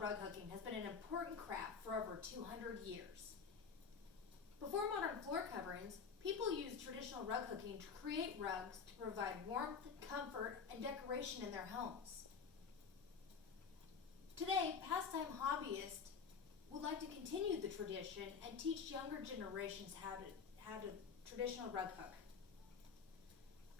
rug hooking has been an important craft for over 200 years. Before modern floor coverings, people used traditional rug hooking to create rugs to provide warmth, comfort, and decoration in their homes. Today, pastime hobbyists would like to continue the tradition and teach younger generations how to traditional rug hook.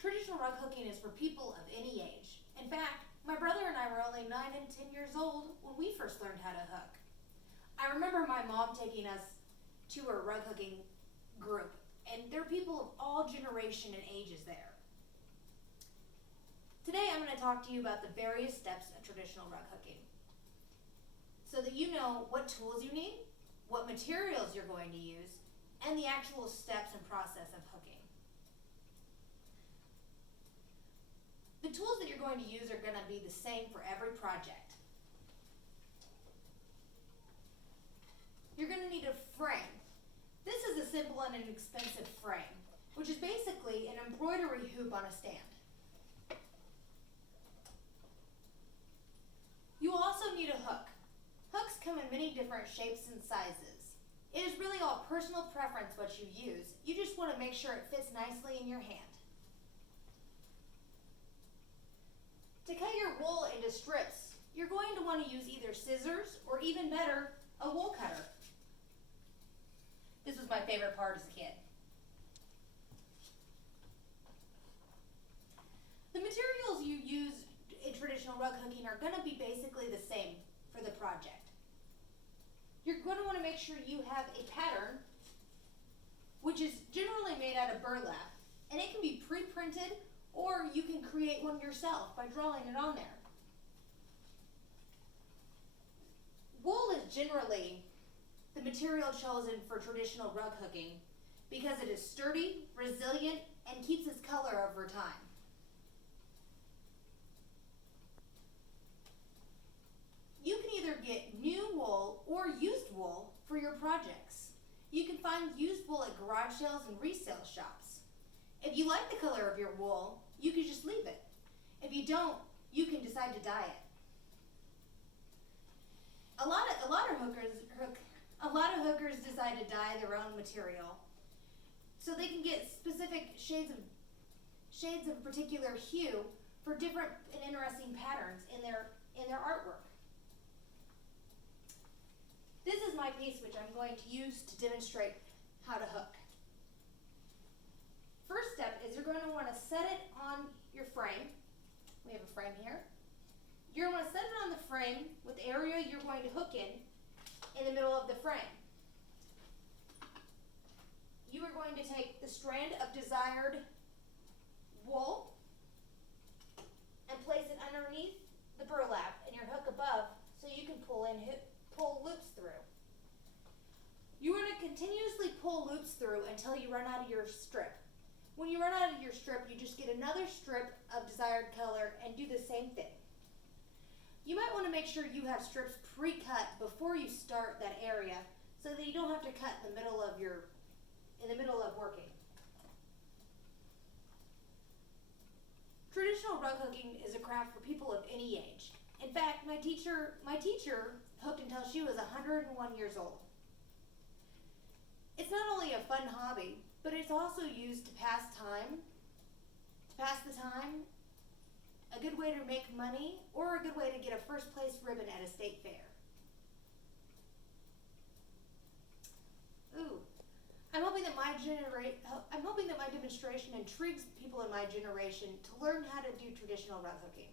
Traditional rug hooking is for people of any age. In fact, my brother and I were only 9 and 10 years old when we first learned how to hook. I remember my mom taking us to a rug hooking group, and there are people of all generation and ages there. Today I'm going to talk to you about the various steps of traditional rug hooking, so that you know what tools you need, what materials you're going to use, and the actual steps and process of hooking. The tools that you're going to use are going to be the same for every project. You're going to need a frame. This is a simple and inexpensive frame, which is basically an embroidery hoop on a stand. You will also need a hook. Hooks come in many different shapes and sizes. It is really all personal preference what you use. You just want to make sure it fits nicely in your hand. To cut your wool into strips, you're going to want to use either scissors or, even better, a wool cutter. This was my favorite part as a kid. The materials you use in traditional rug hooking are going to be basically the same for the project. You're going to want to make sure you have a pattern, which is generally made out of burlap, and it can be pre-printed, or you can create one yourself by drawing it on there. Wool is generally the material chosen for traditional rug hooking because it is sturdy, resilient, and keeps its color over time. You can either get new wool or used wool for your projects. You can find used wool at garage sales and resale shops. If you like the color of your wool, you can just leave it. If you don't, you can decide to dye it. A lot of hookers decide to dye their own material, so they can get specific shades of a particular hue for different and interesting patterns in their artwork. This is my piece, which I'm going to use to demonstrate how to hook. First step is you're going to want to set it on your frame. We have a frame here. You're going to want to set it on the frame with the area you're going to hook in the middle of the frame. You are going to take the strand of desired wool and place it underneath the burlap and your hook above so you can pull loops through. You are going to continuously pull loops through until you run out of your strip. When you run out of your strip, you just get another strip of desired color and do the same thing. You might want to make sure you have strips pre-cut before you start that area so that you don't have to cut in the middle of working. Traditional rug hooking is a craft for people of any age. In fact, my teacher hooked until she was 101 years old. It's not only a fun hobby, but it's also used to pass the time, a good way to make money, or a good way to get a first place ribbon at a state fair. I'm hoping that my demonstration intrigues people in my generation to learn how to do traditional rug hooking.